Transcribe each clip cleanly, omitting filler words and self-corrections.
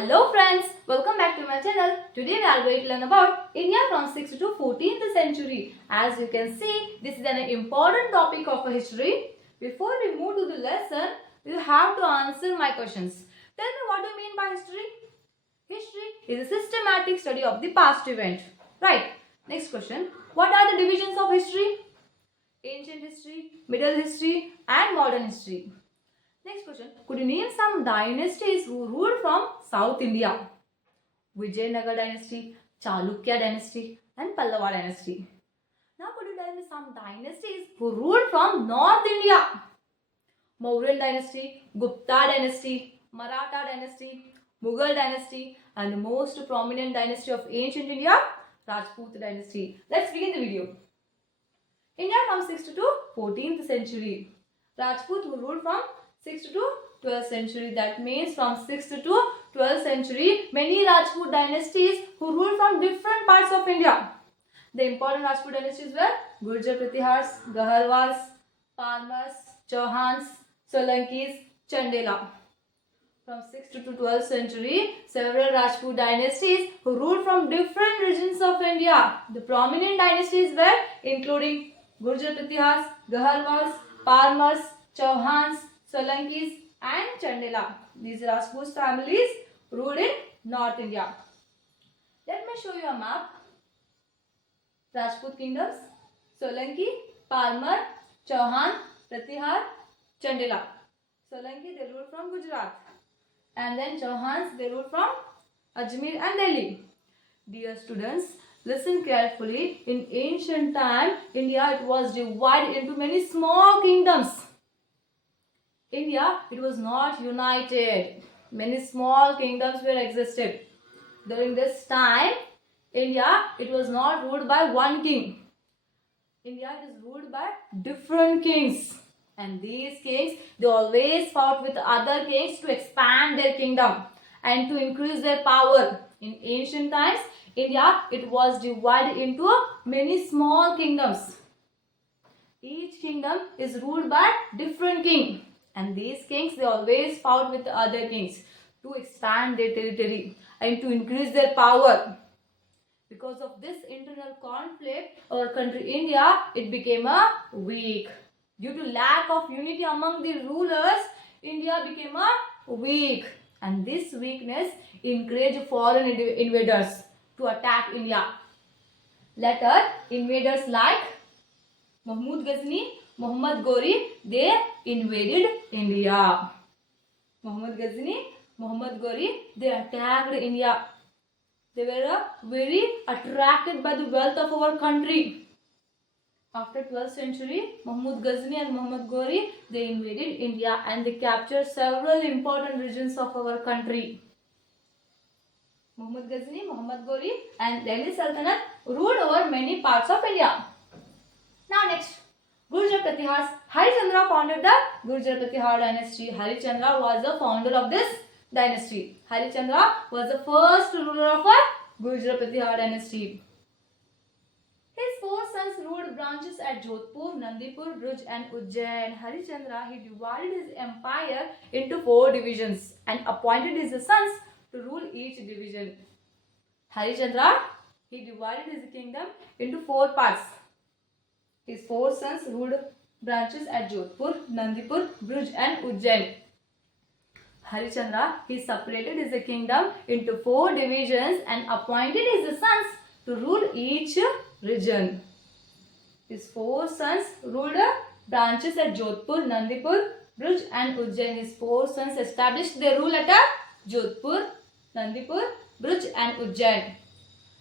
Hello friends, welcome back to my channel. Today we are going to learn about India from 6th to 14th century. As you can see, this is an important topic of history. Before we move to the lesson, you have to answer my questions. Tell me, what do you mean by history? History is a systematic study of the past event. Right. Next question. What are the divisions of history? Ancient history, middle history and modern history. Next question. Could you name some dynasties who ruled from South India? Vijayanagar dynasty, Chalukya dynasty and Pallava dynasty. Now could you tell me some dynasties who ruled from North India? Mauryan dynasty, Gupta dynasty, Maratha dynasty, Mughal dynasty and the most prominent dynasty of ancient India, Rajput dynasty. Let's begin the video. India from 6th to 14th century. Rajput who ruled from 6th to 12th century. That means from 6th to 12th century, many Rajput dynasties who ruled from different parts of India. The important Rajput dynasties were Gurjara-Pratihars, Gaharwals, Paramars, Chauhans, Solankis, Chandela. From 6th to 12th century, several Rajput dynasties who ruled from different regions of India. The prominent dynasties were including Gurjara-Pratihars, Gaharwals, Paramars, Chauhans, Solankis and Chandela. These Rajput families ruled in North India. Let me show you a map. Rajput kingdoms: Solanki, Parmar, Chauhan, Pratihar, Chandela. Solanki, they ruled from Gujarat. And then Chauhans, they ruled from Ajmer and Delhi. Dear students, listen carefully. In ancient time, India, it was divided into many small kingdoms. India, it was not united. Many small kingdoms were existed. During this time, India, it was not ruled by one king. India is ruled by different kings. And these kings, they always fought with other kings to expand their kingdom and to increase their power. In ancient times, India, it was divided into many small kingdoms. Each kingdom is ruled by different king. And these kings, they always fought with other kings to expand their territory and to increase their power. Because of this internal conflict, our country India, it became weak. Due to lack of unity among the rulers, India became weak. And this weakness encouraged foreign invaders to attack India. Later, invaders like Muhammad Ghori, they invaded India. Muhammad Ghori, they attacked India. They were very attracted by the wealth of our country. After 12th century, Muhammad Ghazni and Muhammad Ghori, they invaded India and they captured several important regions of our country. Muhammad Ghazni, Muhammad Ghori and Delhi Sultanate ruled over many parts of India. Now next, Gurjara-Pratihars. Harichandra founded the Gurjara-Pratihara Dynasty. Harichandra was the founder of this dynasty. Harichandra was the first ruler of a Gurjara-Pratihara Dynasty. His four sons ruled branches at Jodhpur, Nandipur, Bhuj and Ujjain. Harichandra, he divided his empire into 4 divisions and appointed his sons to rule each division. Harichandra, he divided his kingdom into 4 parts. His 4 sons ruled branches at Jodhpur, Nandipur, Bhuj and Ujjain. Harichandra, he separated his kingdom into 4 divisions and appointed his sons to rule each region. His 4 sons ruled branches at Jodhpur, Nandipur, Bhuj and Ujjain. His 4 sons established their rule at Jodhpur, Nandipur, Bhuj and Ujjain.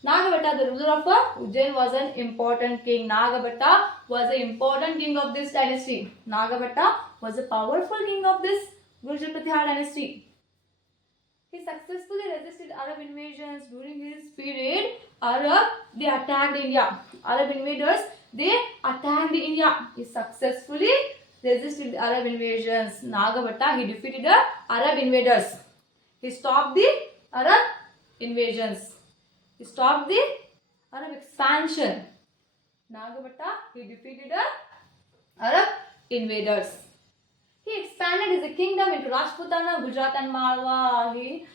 Nagabhatta, the ruler of Ujjain, was an important king. Nagabhatta was an important king of this dynasty. Nagabhatta was a powerful king of this Gurjara-Pratihara dynasty. He successfully resisted Arab invasions. During his period, they attacked India. Arab invaders, they attacked India. He successfully resisted Arab invasions. Nagabhatta, he defeated the Arab invaders. He stopped the Arab invasions. He stopped the Arab expansion. Nagabhatta, he defeated the Arab invaders. He expanded his kingdom into Rajputana, Gujarat and Malwa. He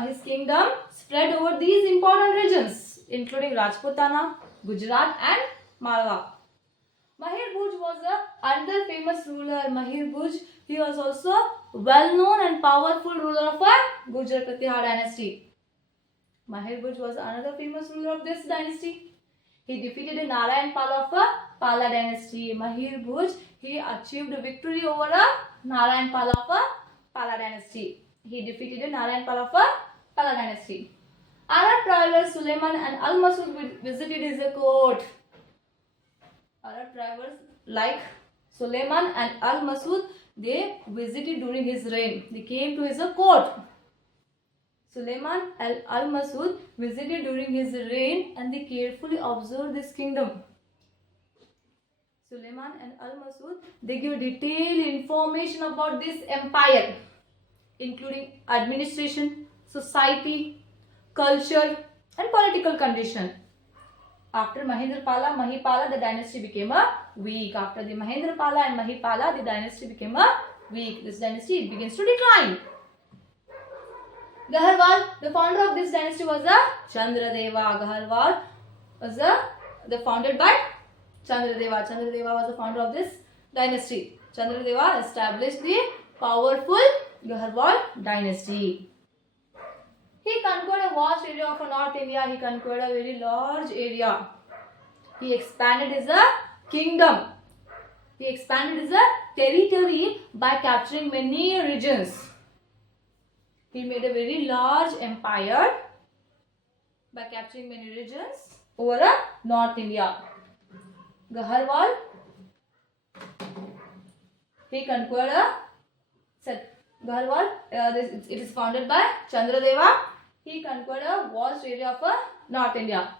his kingdom spread over these important regions, including Rajputana, Gujarat, and Malwa. Mahir Bhuj was another famous ruler. Mahir Bhuj, he was also well-known and powerful ruler of a Gurjara-Pratihara Dynasty. Mahir Bhuj was another famous ruler of this dynasty. He defeated Narayan Pala of a Pala dynasty. Mahir Bhuj, he achieved a victory over a Narayan Pala of a Pala dynasty. He defeated Narayan Pala of a Pala dynasty. Arab travelers Suleiman and Al-Masud visited his court. Arab travelers like Suleiman and Al-Masud, they visited during his reign. They came to his court. Suleiman and Al-Masud visited during his reign and they carefully observed this kingdom. Suleiman and Al-Masud, they give detailed information about this empire, including administration, society, culture, and political condition. After Mahindra-Pala, Mahipala, the dynasty became weak. After the Mahindra-Pala and Mahipala, the dynasty became weak. This dynasty begins to decline. Gaharwal, the founder of this dynasty was Chandradeva. Gaharwal was founded by Chandradeva. Chandradeva was the founder of this dynasty. Chandradeva established the powerful Gaharwal dynasty. He conquered a vast area of North India. He conquered a very large area. He expanded his kingdom. He expanded his territory by capturing many regions. He made a very large empire by capturing many regions over North India. Gaharwal, he conquered Gaharwal, it is founded by Chandradeva. He conquered a vast area of North India.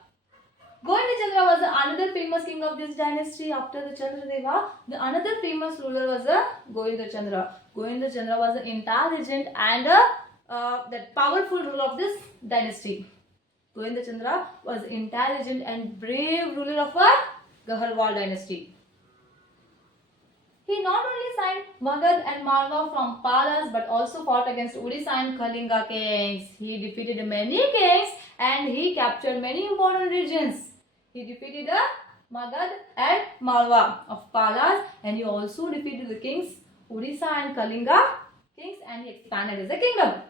Govindachandra was another famous king of this dynasty. After the Chandradeva, the another famous ruler was Govindachandra. Govindachandra was an intelligent and that powerful ruler of this dynasty. Govindachandra was intelligent and brave ruler of a Gaharwal dynasty. He not only signed Magad and Malwa from Palas but also fought against Odisha and Kalinga kings. He defeated many kings and he captured many important regions. He defeated Magad and Malwa of Palas and he also defeated the kings Odisha and Kalinga kings and he expanded his kingdom.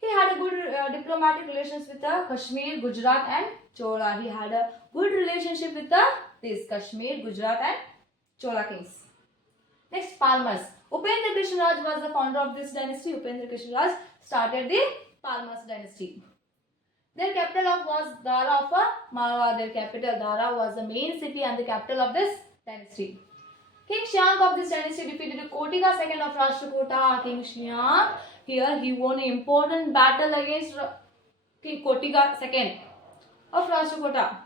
He had a good diplomatic relations with Kashmir, Gujarat and Chola. He had a good relationship with this Kashmir, Gujarat and Chola kings. Next, Parmars. Upendra Krishnaraj was the founder of this dynasty. Upendra Krishnaraj started the Parmars dynasty. Their capital was Dara of Malwa. Their capital Dara was the main city and the capital of this dynasty. King Shyam of this dynasty defeated Kotiga II of Rashtrakuta. King Shyam, here he won an important battle against King Kotiga II of Rashtrakuta.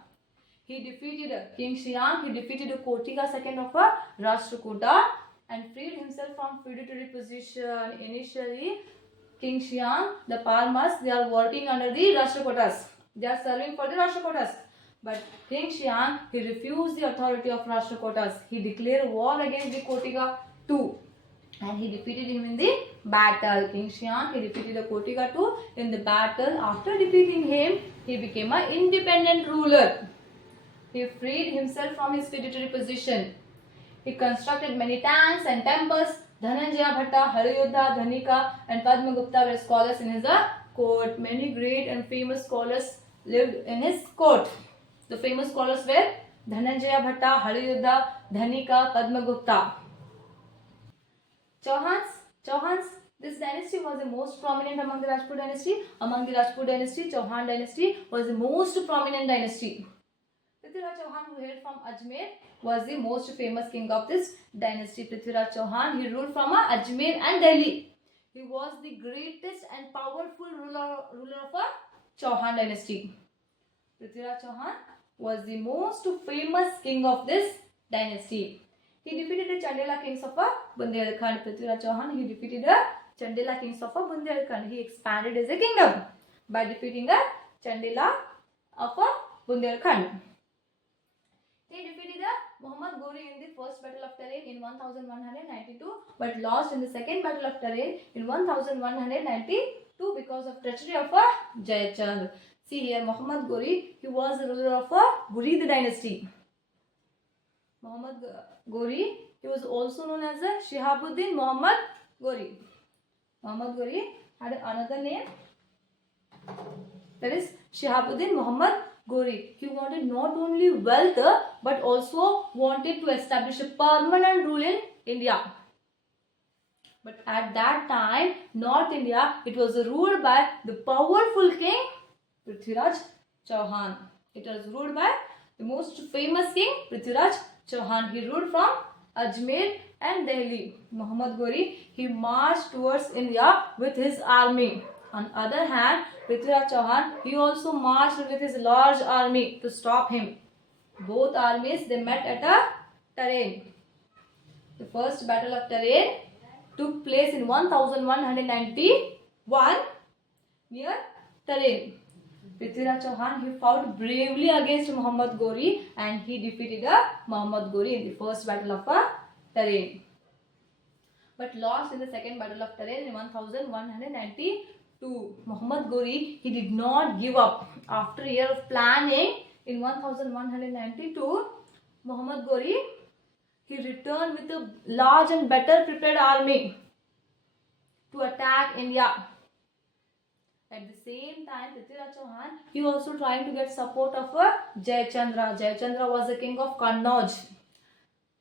He defeated King Shyam, he defeated Kotiga II of Rashtrakuta and freed himself from feudatory position. Initially, King Shyam, the Parmars, they are working under the Rashtrakutas. They are serving for the Rashtrakutas. But King Shyam, he refused the authority of Rashtrakutas. He declared war against the Kotiga II and he defeated him in the battle. King Shyam, he defeated the Kotiga II in the battle. After defeating him, he became an independent ruler. He freed himself from his feudatory position. He constructed many tanks and temples. Dhananjaya Bhatta, Hariyodha, Dhanika and Padmagupta were scholars in his court. Many great and famous scholars lived in his court. The famous scholars were Dhananjaya Bhatta, Hariyodha, Dhanika, Padmagupta. Chauhans. This dynasty was the most prominent among the Rajput dynasty. Among the Rajput dynasty, Chauhan dynasty was the most prominent dynasty. Prithviraj Chauhan, who hailed from Ajmer, was the most famous king of this dynasty. Prithviraj Chauhan, he ruled from Ajmer and Delhi. He was the greatest and powerful ruler of a Chauhan dynasty. Prithviraj Chauhan was the most famous king of this dynasty. He defeated the Chandela kings of Bundelkhand. Prithviraj Chauhan, he defeated the Chandela kings of Bundelkhand. He expanded his kingdom by defeating the Chandela of Bundelkhand. He defeated Muhammad Ghori in the first battle of Tarain in 1192 but lost in the second battle of Tarain in 1193. to because of treachery of Jayachandra. See here, Muhammad Ghori, he was the ruler of Ghurid dynasty. Muhammad Ghori, he was also known as Shihabuddin Muhammad Ghori. Muhammad Ghori had another name, that is Shihabuddin Muhammad Ghori. He wanted not only wealth but also wanted to establish a permanent rule in India. But at that time, North India, it was ruled by the powerful king Prithviraj Chauhan. It was ruled by the most famous king Prithviraj Chauhan. He ruled from Ajmer and Delhi. Muhammad Ghori, he marched towards India with his army. On the other hand, Prithviraj Chauhan, he also marched with his large army to stop him. Both armies, they met at a Tarain. The first battle of Tarain took place in 1191 near Tarain. Prithviraj Chauhan, he fought bravely against Muhammad Ghori and he defeated Muhammad Ghori in the first battle of Tarain. But lost in the second battle of Tarain in 1192. Muhammad Ghori, he did not give up. After a year of planning, in 1192, Muhammad Ghori, he returned with a large and better prepared army to attack India. At the same time, Prithviraj Chauhan, he also trying to get support of Jayachandra. Jayachandra was the king of Kannauj.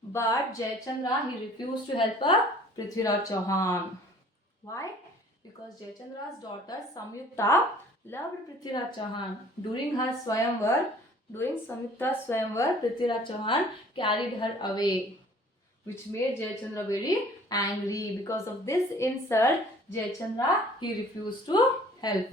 But Jayachandra, he refused to help Prithviraj Chauhan. Why? Because Jayachandra's daughter Samyukta loved Prithviraj Chauhan. During Samyukta's Swayamvar, Prithviraj Chauhan carried her away, which made Jayachandra very angry. Because of this insult, Jayachandra, he refused to help.